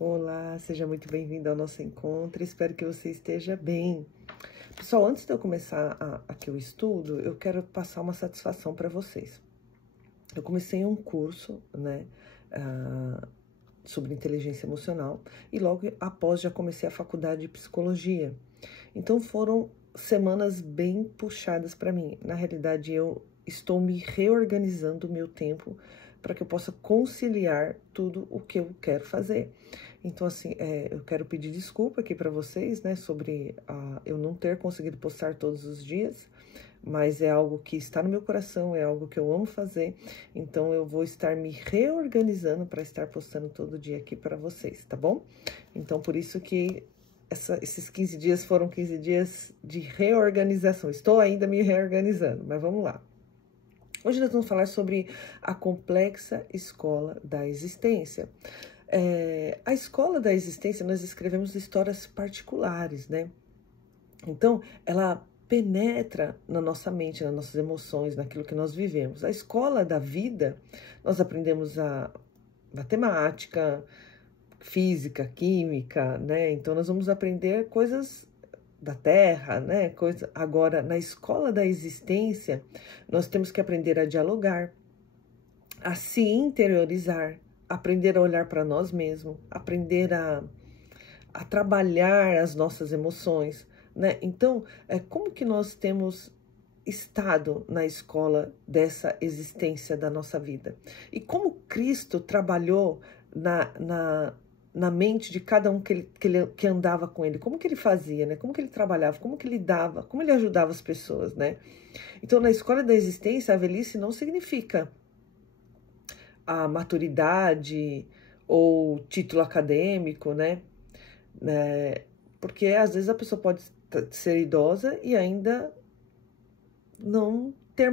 Olá, seja muito bem-vindo ao nosso encontro, espero que você esteja bem. Pessoal, antes de eu começar aqui o estudo, eu quero passar uma satisfação para vocês. Eu comecei um curso, né, sobre inteligência emocional e logo após já comecei a faculdade de psicologia. Então foram semanas bem puxadas para mim. Na realidade, eu estou me reorganizando o meu tempo para que eu possa conciliar tudo o que eu quero fazer. Então, assim, eu quero pedir desculpa aqui para vocês, né, sobre eu não ter conseguido postar todos os dias, mas é algo que está no meu coração, é algo que eu amo fazer, então eu vou estar me reorganizando para estar postando todo dia aqui para vocês, tá bom? Então, por isso que esses 15 dias foram 15 dias de reorganização, estou ainda me reorganizando, mas vamos lá. Hoje nós vamos falar sobre a complexa escola da existência. A escola da existência, nós escrevemos histórias particulares, né? Então, ela penetra na nossa mente, nas nossas emoções, naquilo que nós vivemos. A escola da vida, nós aprendemos a matemática, física, química, né? Então, nós vamos aprender coisas da Terra, né? Agora, na escola da existência, nós temos que aprender a dialogar, a se interiorizar, aprender a olhar para nós mesmos, aprender a trabalhar as nossas emoções, né? Então, como que nós temos estado na escola dessa existência da nossa vida? E como Cristo trabalhou na mente de cada um que andava com ele? Como que ele fazia, né? Como que ele trabalhava? Como que ele dava? Como ele ajudava as pessoas, né? Então, na escola da existência, a velhice não significa a maturidade ou título acadêmico, né? Porque às vezes a pessoa pode ser idosa e ainda não ter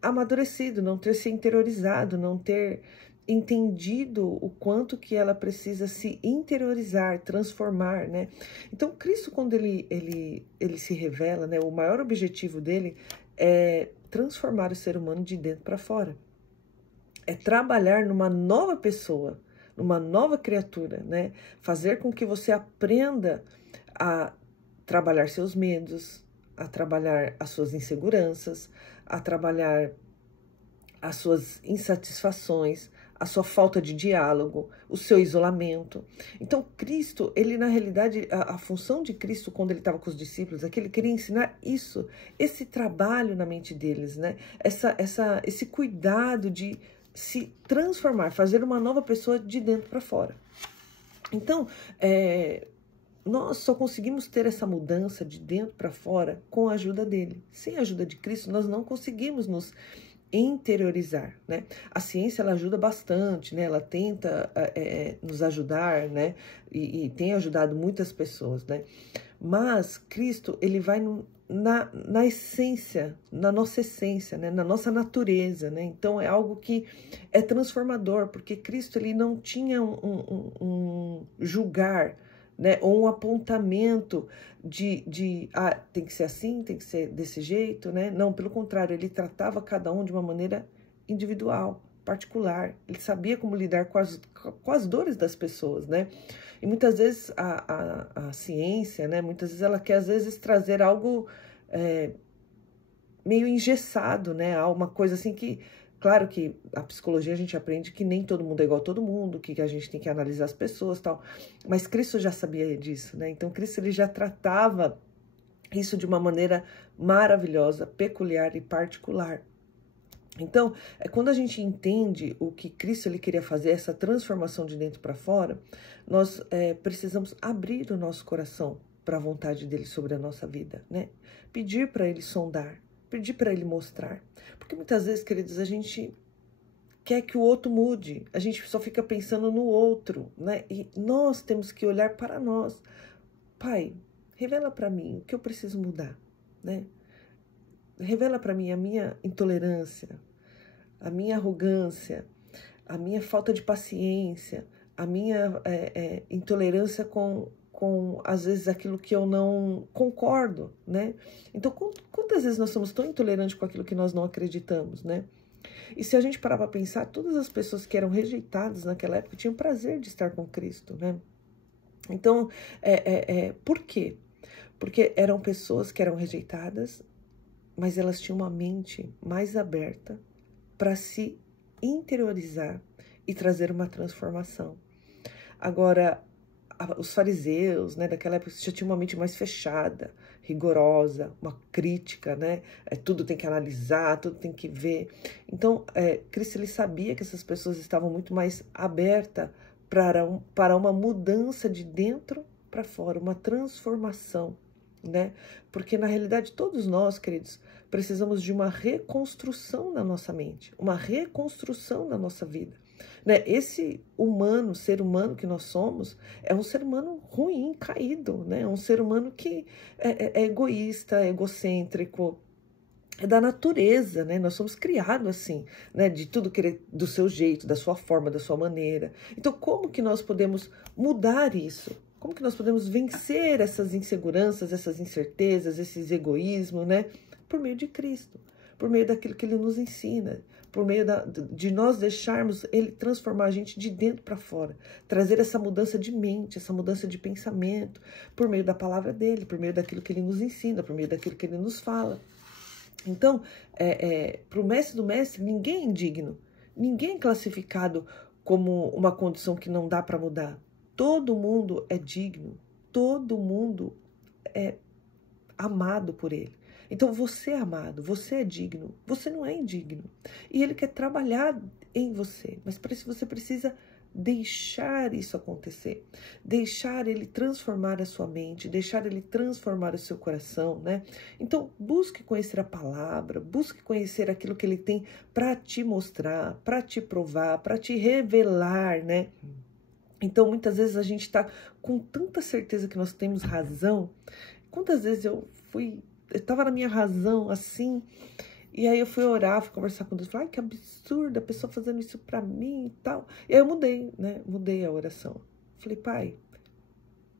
amadurecido, não ter se interiorizado, não ter entendido o quanto que ela precisa se interiorizar, transformar, né? Então, Cristo, quando ele se revela, né, o maior objetivo dele é transformar o ser humano de dentro para fora. É trabalhar numa nova pessoa, numa nova criatura, né? Fazer com que você aprenda a trabalhar seus medos, a trabalhar as suas inseguranças, a trabalhar as suas insatisfações, a sua falta de diálogo, o seu isolamento. Então, Cristo, ele na realidade, a função de Cristo quando ele estava com os discípulos é que ele queria ensinar isso, esse trabalho na mente deles, né? Esse cuidado de se transformar, fazer uma nova pessoa de dentro para fora. Então, nós só conseguimos ter essa mudança de dentro para fora com a ajuda dele. Sem a ajuda de Cristo, nós não conseguimos nos interiorizar, né? A ciência, ela ajuda bastante, né? Ela tenta nos ajudar, né? E tem ajudado muitas pessoas, né? Mas Cristo, ele vai na essência, na nossa essência, né? Na nossa natureza, né? Então é algo que é transformador, porque Cristo, ele não tinha um julgar, né? Ou um apontamento tem que ser assim, tem que ser desse jeito, né? Não, pelo contrário, ele tratava cada um de uma maneira individual, particular. Ele sabia como lidar com as dores das pessoas, né? E muitas vezes a ciência, né? Muitas vezes ela quer, às vezes, trazer algo meio engessado, né? Uma coisa assim que... Claro que a psicologia a gente aprende que nem todo mundo é igual a todo mundo, que a gente tem que analisar as pessoas e tal. Mas Cristo já sabia disso, né? Então Cristo, ele já tratava isso de uma maneira maravilhosa, peculiar e particular. Então, quando a gente entende o que Cristo ele queria fazer, essa transformação de dentro para fora, nós precisamos abrir o nosso coração para a vontade dele sobre a nossa vida, né? Pedir para ele sondar, pedir para ele mostrar. Porque muitas vezes, queridos, a gente quer que o outro mude, a gente só fica pensando no outro, né? E nós temos que olhar para nós. Pai, revela para mim o que eu preciso mudar, né? Revela para mim a minha intolerância, a minha arrogância, a minha falta de paciência, a minha intolerância com às vezes, aquilo que eu não concordo, né? Então, quantas vezes nós somos tão intolerantes com aquilo que nós não acreditamos, né? E se a gente parar para pensar, todas as pessoas que eram rejeitadas naquela época tinham prazer de estar com Cristo, né? Então, por quê? Porque eram pessoas que eram rejeitadas, mas elas tinham uma mente mais aberta para se interiorizar e trazer uma transformação. Agora, os fariseus, né, daquela época já tinham uma mente mais fechada, rigorosa, uma crítica, né? Tudo tem que analisar, tudo tem que ver. Então, Cristo ele sabia que essas pessoas estavam muito mais abertas para uma mudança de dentro para fora, uma transformação, né? Porque na realidade todos nós, queridos, precisamos de uma reconstrução na nossa mente, uma reconstrução na nossa vida. Né? Esse ser humano que nós somos, é um ser humano ruim, caído, né? É um ser humano que é egoísta, é egocêntrico, é da natureza, né? Nós somos criados assim, né? De tudo querer do seu jeito, da sua forma, da sua maneira. Então, como que nós podemos mudar isso? Como que nós podemos vencer essas inseguranças, essas incertezas, esses egoísmos, né? Por meio de Cristo, por meio daquilo que Ele nos ensina, por meio de nós deixarmos Ele transformar a gente de dentro para fora, trazer essa mudança de mente, essa mudança de pensamento, por meio da palavra dEle, por meio daquilo que Ele nos ensina, por meio daquilo que Ele nos fala. Então, para o mestre do mestre, ninguém é indigno, ninguém é classificado como uma condição que não dá para mudar. Todo mundo é digno, todo mundo é amado por Ele. Então você é amado, você é digno, você não é indigno. E Ele quer trabalhar em você, mas para isso você precisa deixar isso acontecer, deixar Ele transformar a sua mente, deixar Ele transformar o seu coração, né? Então busque conhecer a palavra, busque conhecer aquilo que Ele tem para te mostrar, para te provar, para te revelar, né? Então muitas vezes a gente está com tanta certeza que nós temos razão. Quantas vezes eu estava na minha razão, assim, e aí eu fui orar, fui conversar com Deus, falei, ai, que absurdo, a pessoa fazendo isso pra mim e tal. E aí eu mudei, né, mudei a oração. Falei, Pai,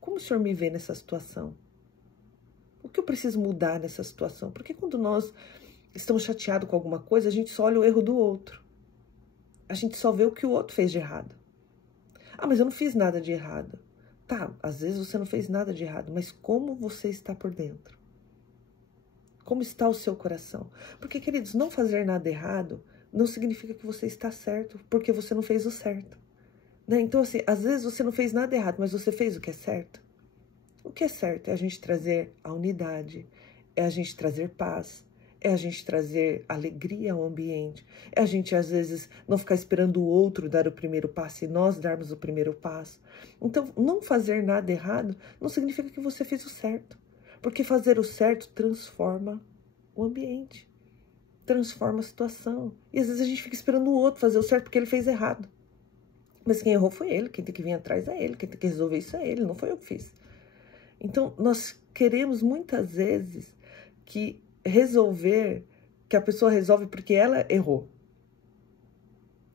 como o Senhor me vê nessa situação? O que eu preciso mudar nessa situação? Porque quando nós estamos chateados com alguma coisa, a gente só olha o erro do outro. A gente só vê o que o outro fez de errado. Ah, mas eu não fiz nada de errado. Tá, às vezes você não fez nada de errado, mas como você está por dentro? Como está o seu coração? Porque, queridos, não fazer nada errado não significa que você está certo, porque você não fez o certo. Né? Então, assim, às vezes você não fez nada errado, mas você fez o que é certo. O que é certo é a gente trazer a unidade, é a gente trazer paz, é a gente trazer alegria ao ambiente, é a gente, às vezes, não ficar esperando o outro dar o primeiro passo e nós darmos o primeiro passo. Então, não fazer nada errado não significa que você fez o certo. Porque fazer o certo transforma o ambiente, transforma a situação. E às vezes a gente fica esperando o outro fazer o certo porque ele fez errado. Mas quem errou foi ele, quem tem que vir atrás é ele, quem tem que resolver isso é ele, não foi eu que fiz. Então, nós queremos muitas vezes que a pessoa resolve porque ela errou.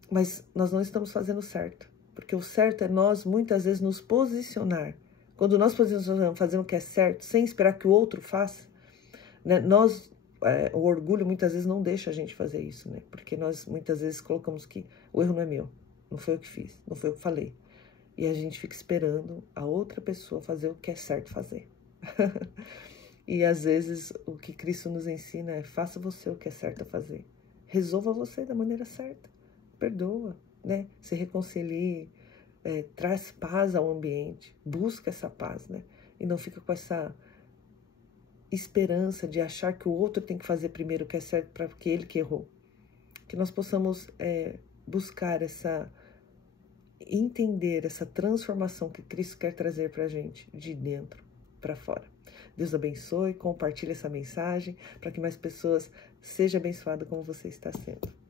Mas nós não estamos fazendo certo. Porque o certo é nós, muitas vezes, nos posicionar. Quando nós posicionamos fazendo o que é certo, sem esperar que o outro faça, né, o orgulho muitas vezes não deixa a gente fazer isso, né? Porque nós muitas vezes colocamos que o erro não é meu, não foi eu que fiz, não foi eu que falei. E a gente fica esperando a outra pessoa fazer o que é certo fazer. E às vezes o que Cristo nos ensina é: faça você o que é certo a fazer. Resolva você da maneira certa. Perdoa, né? Se reconcilie. Traz paz ao ambiente, busca essa paz, né? E não fica com essa esperança de achar que o outro tem que fazer primeiro o que é certo para que ele que errou. Que nós possamos buscar entender essa transformação que Cristo quer trazer para a gente, de dentro para fora. Deus abençoe, compartilhe essa mensagem para que mais pessoas sejam abençoadas como você está sendo.